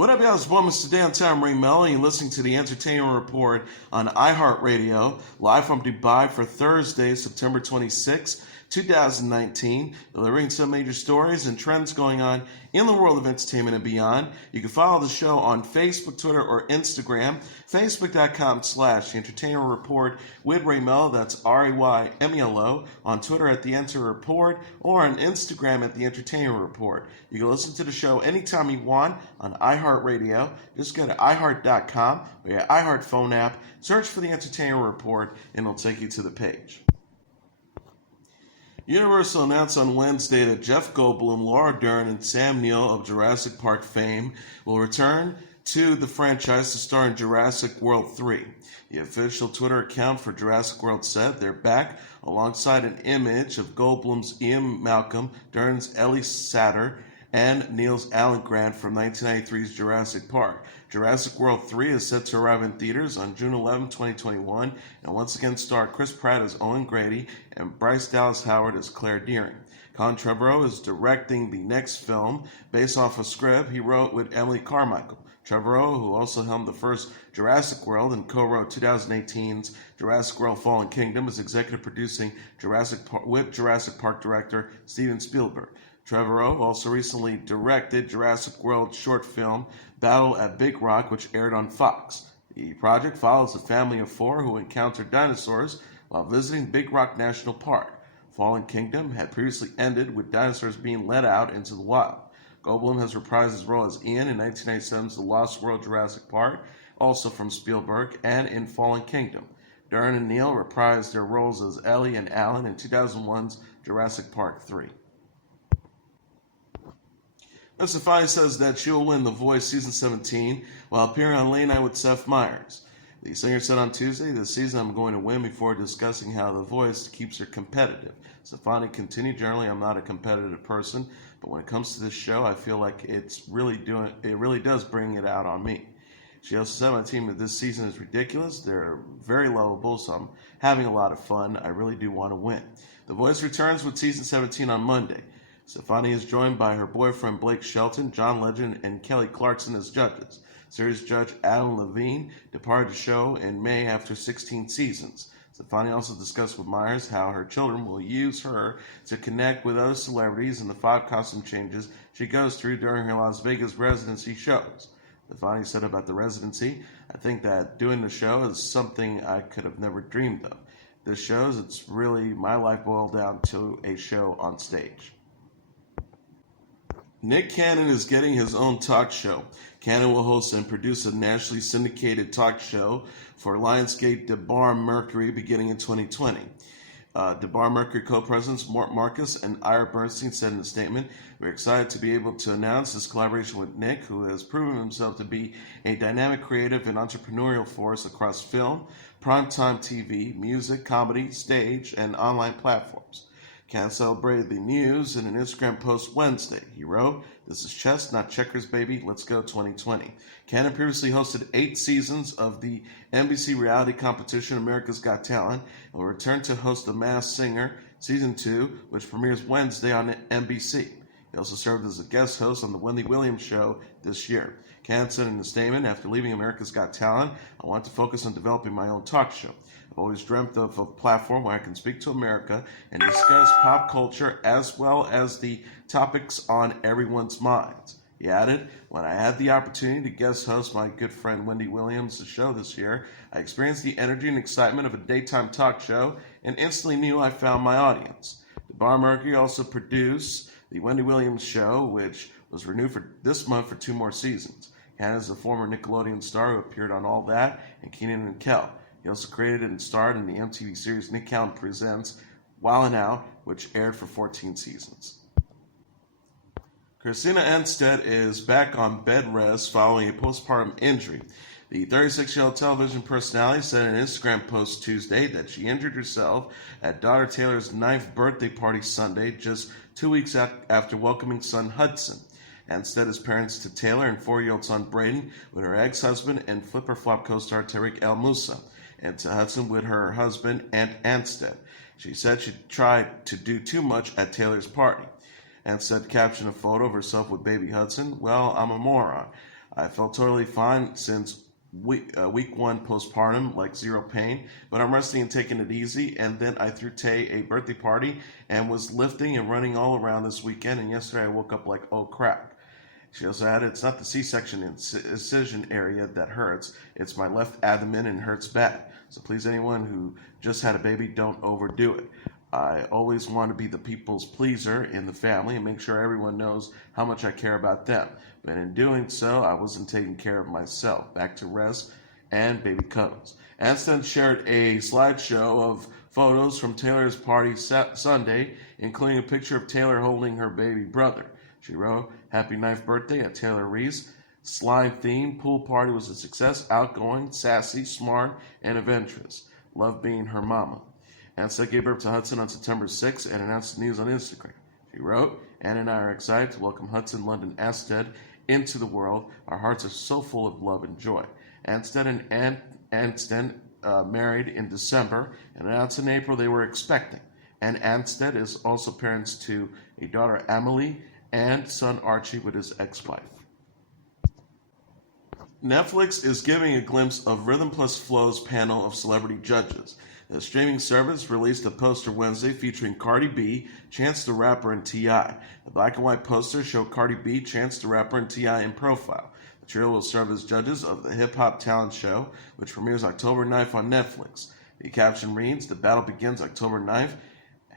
What up, y'all? It's boy, Mr. Downtown Ray Melo, and you're listening to the Entertainment Report on iHeartRadio, live from Dubai for Thursday, September 26, 2019, delivering some major stories and trends going on in the world of entertainment and beyond. You can follow the show on Facebook, Twitter, or Instagram. Facebook.com/Entertainment Report with Ray Melo, that's RAYMELO, on Twitter at The Enter Report, or on Instagram at The Entertainment Report. You can listen to the show anytime you want on iHeartRadio. Just go to iHeart.com or your iHeart phone app, search for The Entertainment Report, and it'll take you to the page. Universal announced on Wednesday that Jeff Goldblum, Laura Dern, and Sam Neill of Jurassic Park fame will return to the franchise to star in Jurassic World 3. The official Twitter account for Jurassic World said they're back alongside an image of Goldblum's Ian Malcolm, Dern's Ellie Satter, and Neil's Alan Grant from 1993's Jurassic Park. Jurassic World 3 is set to arrive in theaters on June 11, 2021, and once again star Chris Pratt as Owen Grady and Bryce Dallas Howard as Claire Dearing. Colin Trevorrow is directing the next film based off a script he wrote with Emily Carmichael. Trevorrow, who also helmed the first Jurassic World and co-wrote 2018's Jurassic World Fallen Kingdom, is executive producing with Jurassic Park director Steven Spielberg. Trevorrow also recently directed Jurassic World short film Battle at Big Rock, which aired on Fox. The project follows a family of four who encounter dinosaurs while visiting Big Rock National Park. Fallen Kingdom had previously ended with dinosaurs being let out into the wild. Goldblum has reprised his role as Ian in 1997's The Lost World Jurassic Park, also from Spielberg, and in Fallen Kingdom. Dern and Neil reprised their roles as Ellie and Alan in 2001's Jurassic Park 3. Gwen Stefani says that she will win The Voice Season 17 while appearing on Late Night with Seth Meyers. The singer said on Tuesday, "This season I'm going to win," before discussing how The Voice keeps her competitive. Stefani continued, "Generally, I'm not a competitive person, but when it comes to this show, I feel like it really does bring it out on me." She also said, "My team this season is ridiculous. They're very lovable, so I'm having a lot of fun. I really do want to win." The Voice returns with Season 17 on Monday. Stefani is joined by her boyfriend Blake Shelton, John Legend, and Kelly Clarkson as judges. Series judge Adam Levine departed the show in May after 16 seasons. Stefani also discussed with Meyers how her children will use her to connect with other celebrities and the 5 costume changes she goes through during her Las Vegas residency shows. Stefani said about the residency, "I think that doing the show is something I could have never dreamed of. This shows it's really my life boiled down to a show on stage." Nick Cannon is getting his own talk show. Cannon will host and produce a nationally syndicated talk show for Lionsgate DeBar Mercury beginning in 2020. DeBar Mercury co-presidents Mort Marcus and Ira Bernstein said in a statement, "We're excited to be able to announce this collaboration with Nick, who has proven himself to be a dynamic, creative, and entrepreneurial force across film, primetime TV, music, comedy, stage, and online platforms." Cannon celebrated the news in an Instagram post Wednesday. He wrote, "This is chess, not checkers, baby. Let's go 2020. Cannon previously hosted 8 seasons of the NBC reality competition America's Got Talent and will return to host The Masked Singer Season 2, which premieres Wednesday on NBC. He also served as a guest host on The Wendy Williams Show this year. Cannon said in a statement, "After leaving America's Got Talent, I want to focus on developing my own talk show. I've always dreamt of a platform where I can speak to America and discuss pop culture as well as the topics on everyone's minds." He added, "When I had the opportunity to guest host my good friend Wendy Williams' show this year, I experienced the energy and excitement of a daytime talk show and instantly knew I found my audience." DeBar Mercury also produced the Wendy Williams Show, which was renewed for this month for 2 more seasons. Cannon is a former Nickelodeon star who appeared on All That and Kenan and Kel. He also created and starred in the MTV series Nick Cannon Presents Wild 'N Out, which aired for 14 seasons. Christina Anstead is back on bed rest following a postpartum injury. The 36-year-old television personality said in an Instagram post Tuesday that she injured herself at daughter Taylor's 9th birthday party Sunday, just 2 weeks after welcoming son Hudson. Anstead is parents to Taylor and 4-year-old son Braden with her ex-husband and Flipper Flop co-star Tariq El Moussa, and to Hudson with her husband Aunt Anstead. She said she tried to do too much at Taylor's party. Anstead captioned a photo of herself with baby Hudson, "Well, I'm a moron. I felt totally fine since week one postpartum, like zero pain, but I'm resting and taking it easy. And then I threw Tay a birthday party and was lifting and running all around this weekend. And yesterday I woke up like, oh crap. She also added, it's not the C-section incision area that hurts. It's my left abdomen and hurts bad. So please, anyone who just had a baby, don't overdo it. I always want to be the people's pleaser in the family and make sure everyone knows how much I care about them. But in doing so, I wasn't taking care of myself. Back to rest and baby cuddles. Anstead shared a slideshow of photos from Taylor's party Sunday, including a picture of Taylor holding her baby brother. She wrote, happy 9th birthday at Taylor Reese. Slime-themed pool party was a success, outgoing, sassy, smart, and adventurous. Loved being her mama. Anstead gave birth to Hudson on September 6th and announced the news on Instagram. She wrote, Ann and I are excited to welcome Hudson London Anstead into the world. Our hearts are so full of love and joy. Anstead and Anstead married in December and announced in April they were expecting. And Anstead is also parents to a daughter, Amelie, and son, Archie, with his ex-wife. Netflix is giving a glimpse of Rhythm Plus Flow's panel of celebrity judges. The streaming service released a poster Wednesday featuring Cardi B, Chance the Rapper, and T.I. The black and white poster showed Cardi B, Chance the Rapper, and T.I. in profile. The trio will serve as judges of the hip-hop talent show, which premieres October 9th on Netflix. The caption reads, the battle begins October 9th,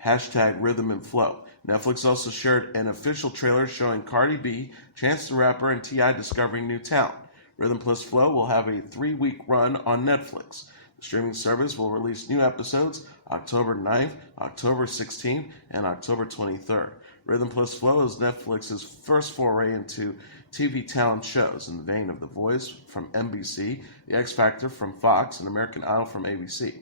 hashtag Rhythm and Flow. Netflix also shared an official trailer showing Cardi B, Chance the Rapper, and T.I. discovering new talent. Rhythm Plus Flow will have a 3-week run on Netflix. The streaming service will release new episodes October 9th, October 16th, and October 23rd. Rhythm Plus Flow is Netflix's first foray into TV talent shows in the vein of The Voice from NBC, The X Factor from Fox, and American Idol from ABC.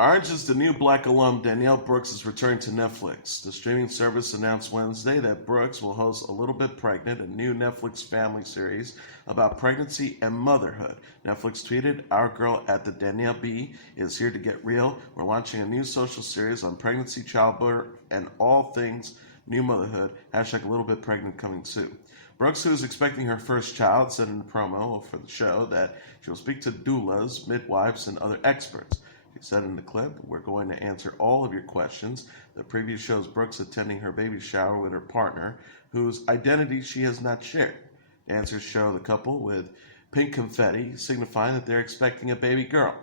Orange is the New Black alum Danielle Brooks is returning to Netflix. The streaming service announced Wednesday that Brooks will host A Little Bit Pregnant, a new Netflix family series about pregnancy and motherhood. Netflix tweeted, our girl at the Danielle B is here to get real. We're launching a new social series on pregnancy, childbirth, and all things new motherhood. Hashtag A Little Bit Pregnant coming soon. Brooks, who is expecting her first child, said in a promo for the show that she will speak to doulas, midwives, and other experts. She said in the clip, we're going to answer all of your questions. The preview shows Brooks attending her baby shower with her partner, whose identity she has not shared. The answers show the couple with pink confetti, signifying that they're expecting a baby girl.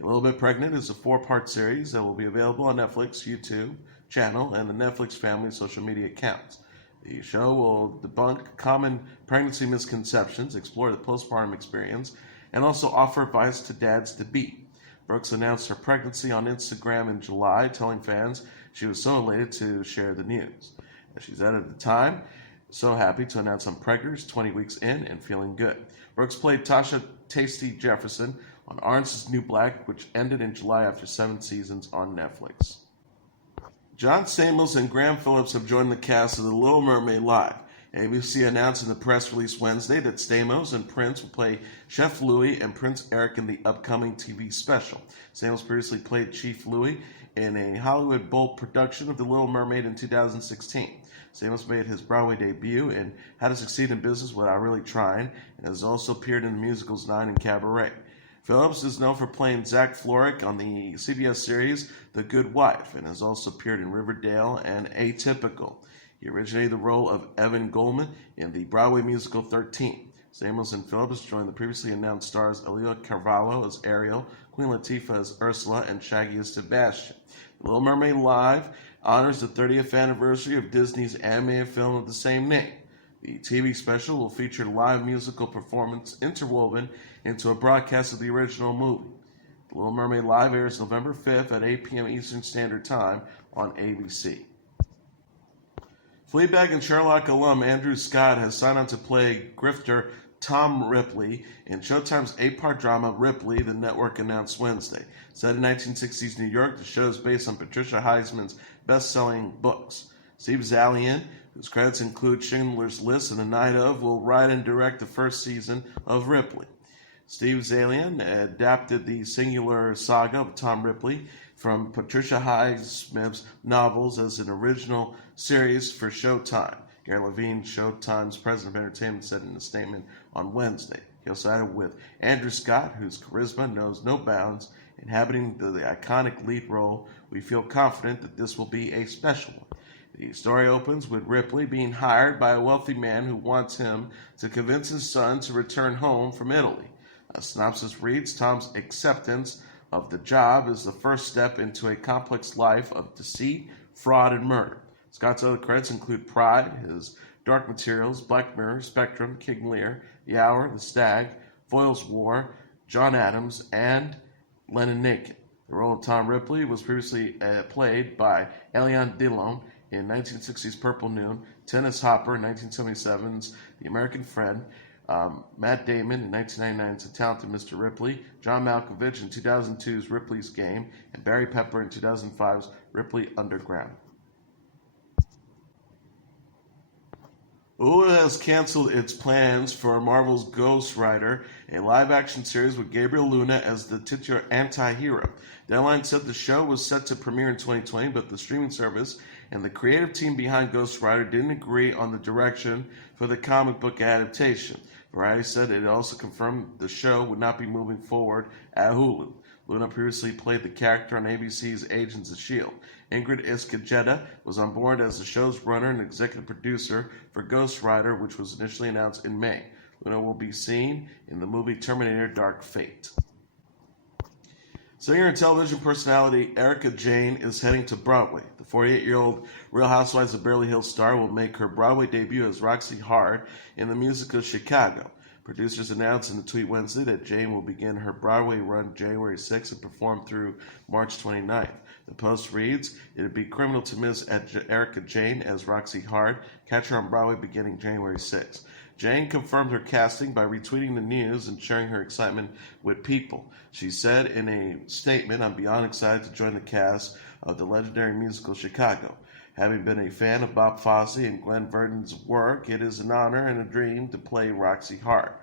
A Little Bit Pregnant is a 4-part series that will be available on Netflix, YouTube channel, and the Netflix family social media accounts. The show will debunk common pregnancy misconceptions, explore the postpartum experience, and also offer advice to dads-to-be. Brooks announced her pregnancy on Instagram in July, telling fans she was so elated to share the news. As she said at the time, so happy to announce I'm preggers, 20 weeks in and feeling good. Brooks played Tasha Tasty Jefferson on Orange is the New Black, which ended in July after 7 seasons on Netflix. John Stamos and Graham Phillips have joined the cast of The Little Mermaid Live. ABC announced in the press release Wednesday that Stamos and Prince will play Chef Louis and Prince Eric in the upcoming TV special. Stamos previously played Chief Louis in a Hollywood Bowl production of The Little Mermaid in 2016. Stamos made his Broadway debut in How to Succeed in Business Without Really Trying and has also appeared in the musicals Nine and Cabaret. Phillips is known for playing Zach Floric on the CBS series The Good Wife and has also appeared in Riverdale and Atypical. He originated the role of Evan Goldman in the Broadway musical 13. Stamos and Phillips joined the previously announced stars Aaliyah Carvalho as Ariel, Queen Latifah as Ursula, and Shaggy as Sebastian. The Little Mermaid Live honors the 30th anniversary of Disney's animated film of the same name. The TV special will feature live musical performance interwoven into a broadcast of the original movie. The Little Mermaid Live airs November 5th at 8 p.m. Eastern Standard Time on ABC. Fleabag and Sherlock alum Andrew Scott has signed on to play grifter Tom Ripley in Showtime's 8-part drama Ripley, the network announced Wednesday. Set in 1960s New York, the show is based on Patricia Highsman's best-selling books. Steve Zalian, whose credits include Schindler's List and The Night Of, will write and direct the first season of Ripley. Steve Zalian adapted the singular saga of Tom Ripley from Patricia Highsmith's novels as an original series for Showtime. Gary Levine, Showtime's president of entertainment, said in a statement on Wednesday. He also added with Andrew Scott, whose charisma knows no bounds, inhabiting the iconic lead role, we feel confident that this will be a special one. The story opens with Ripley being hired by a wealthy man who wants him to convince his son to return home from Italy. A synopsis reads, Tom's acceptance of the job is the first step into a complex life of deceit, fraud, and murder. Scott's other credits include Pride, his Dark Materials, Black Mirror, Spectrum, King Lear, The Hour, The Stag, Foyle's War, John Adams, and Lennon Naked. The role of Tom Ripley was previously played by Alain Delon in 1960's Purple Noon, Dennis Hopper in 1977's The American Friend, Matt Damon in 1999's The Talented Mr. Ripley, John Malkovich in 2002's Ripley's Game, and Barry Pepper in 2005's Ripley Underground. Hulu has canceled its plans for Marvel's Ghost Rider, a live-action series with Gabriel Luna as the titular anti-hero. Deadline said the show was set to premiere in 2020, but the streaming service and the creative team behind Ghost Rider didn't agree on the direction for the comic book adaptation. Variety said it also confirmed the show would not be moving forward at Hulu. Luna previously played the character on ABC's Agents of S.H.I.E.L.D. Ingrid Escajeda was on board as the show's runner and executive producer for Ghost Rider, which was initially announced in May. Luna will be seen in the movie Terminator Dark Fate. Singer and television personality Erika Jayne is heading to Broadway. The 48-year-old Real Housewives of Beverly Hills star will make her Broadway debut as Roxy Hart in the musical Chicago. Producers announced in a tweet Wednesday that Jayne will begin her Broadway run January 6th and perform through March 29th. The post reads, it would be criminal to miss Erika Jayne as Roxy Hart. Catch her on Broadway beginning January 6th. Jayne confirmed her casting by retweeting the news and sharing her excitement with People. She said in a statement, I'm beyond excited to join the cast of the legendary musical Chicago. Having been a fan of Bob Fosse and Gwen Verdon's work, it is an honor and a dream to play Roxy Hart.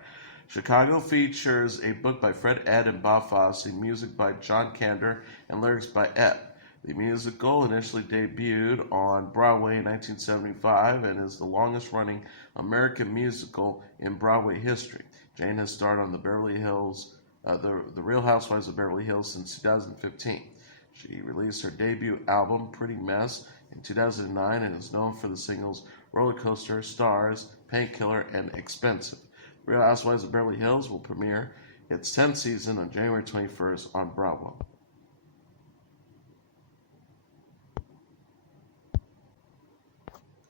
Chicago features a book by Fred Ed and Bob Fosse, music by John Kander, and lyrics by Ed. The musical initially debuted on Broadway in 1975 and is the longest-running American musical in Broadway history. Jayne has starred on the Real Housewives of Beverly Hills since 2015. She released her debut album, Pretty Mess, in 2009 and is known for the singles Roller Coaster, Stars, Painkiller, and Expensive. Real Housewives of Beverly Hills will premiere its 10th season on January 21st on Broadway.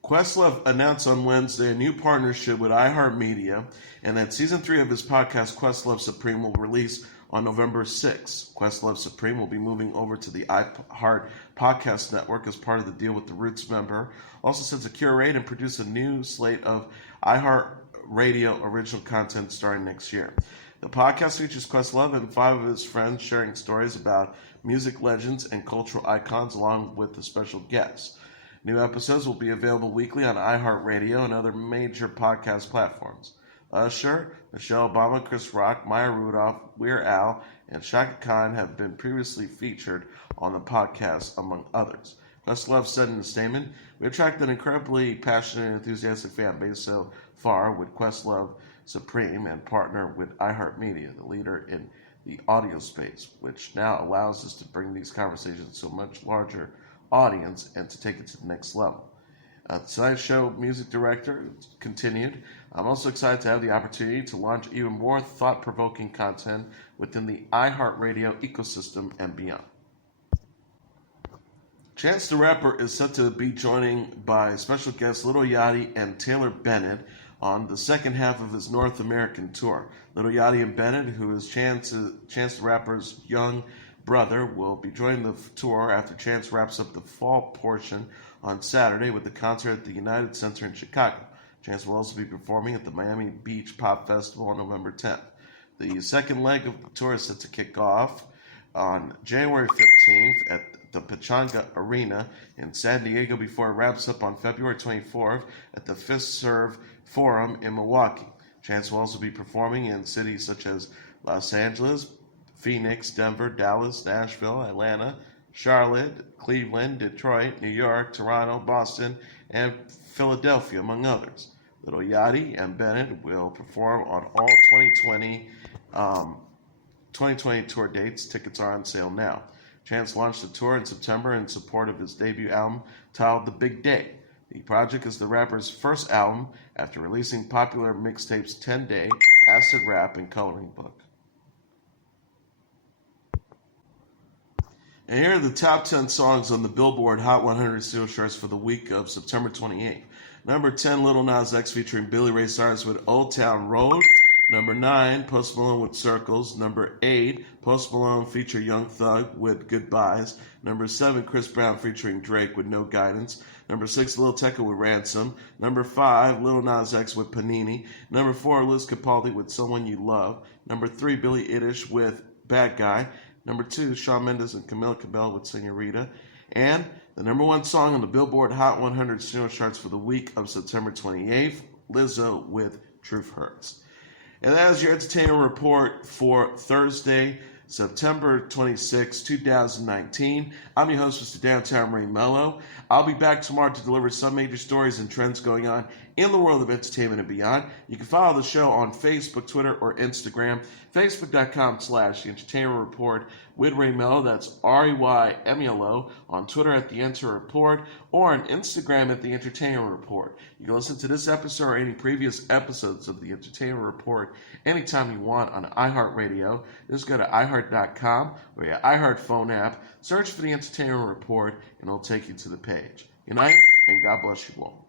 Questlove announced on Wednesday a new partnership with iHeartMedia and that Season 3 of his podcast, Questlove Supreme, will release on November 6th. Questlove Supreme will be moving over to the iHeart Podcast Network as part of the deal with the Roots member. Also set to curate and produce a new slate of iHeart Radio original content starting next year. The podcast features Questlove and 5 of his friends sharing stories about music legends and cultural icons along with the special guests. New episodes will be available weekly on iHeartRadio and other major podcast platforms. Usher, Michelle Obama, Chris Rock, Maya Rudolph, Weird Al, and Shaka Khan have been previously featured on the podcast, among others. Questlove said in a statement, we attract an incredibly passionate and enthusiastic fan base so far with Questlove Supreme and partner with iHeartMedia, the leader in the audio space, which now allows us to bring these conversations to a much larger audience and to take it to the next level. Tonight's show music director continued. I'm also excited to have the opportunity to launch even more thought-provoking content within the iHeartRadio ecosystem and beyond. Chance the Rapper is set to be joining by special guests Lil Yachty and Taylor Bennett on the second half of his North American tour. Lil Yachty and Bennett, who is Chance the Rapper's young brother, will be joining the tour after Chance wraps up the fall portion on Saturday with the concert at the United Center in Chicago. Chance will also be performing at the Miami Beach Pop Festival on November 10th. The second leg of the tour is set to kick off on January 15th at the Pechanga Arena in San Diego before it wraps up on February 24th at the Fifth Serve Forum in Milwaukee. Chance will also be performing in cities such as Los Angeles, Phoenix, Denver, Dallas, Nashville, Atlanta, Charlotte, Cleveland, Detroit, New York, Toronto, Boston, and Philadelphia, among others. Lil Yachty and Bennett will perform on all 2020 tour dates. Tickets are on sale now. Chance launched the tour in September in support of his debut album titled The Big Day. The project is the rapper's first album after releasing popular mixtapes 10 Day, Acid Rap, and Coloring Book. And here are the top 10 songs on the Billboard Hot 100 single charts for the week of September 28th. Number 10, Lil Nas X featuring Billy Ray Cyrus with Old Town Road. Number 9, Post Malone with Circles. Number 8, Post Malone featuring Young Thug with Goodbyes. Number 7, Chris Brown featuring Drake with No Guidance. Number 6, Lil Tecca with Ransom. Number 5, Lil Nas X with Panini. Number 4, Liz Capaldi with Someone You Love. Number 3, Billie Eilish with Bad Guy. Number 2, Shawn Mendes and Camila Cabello with Senorita. And the number 1 song on the Billboard Hot 100 single charts for the week of September 28th, Lizzo with Truth Hurts. And that is your entertainment report for Thursday, September 26, 2019. I'm your host, Mr. Downtown Ray Melo. I'll be back tomorrow to deliver some major stories and trends going on in the world of entertainment and beyond. You can follow the show on Facebook, Twitter, or Instagram. Facebook.com/The Entertainment Report with Ray Melo. That's REYMELO. On Twitter at The Enter Report, or on Instagram at The Entertainment Report. You can listen to this episode or any previous episodes of The Entertainment Report anytime you want on iHeartRadio. Just go to iHeart.com or your iHeart phone app. Search for The Entertainment Report, and it'll take you to the page. Good night, and God bless you all.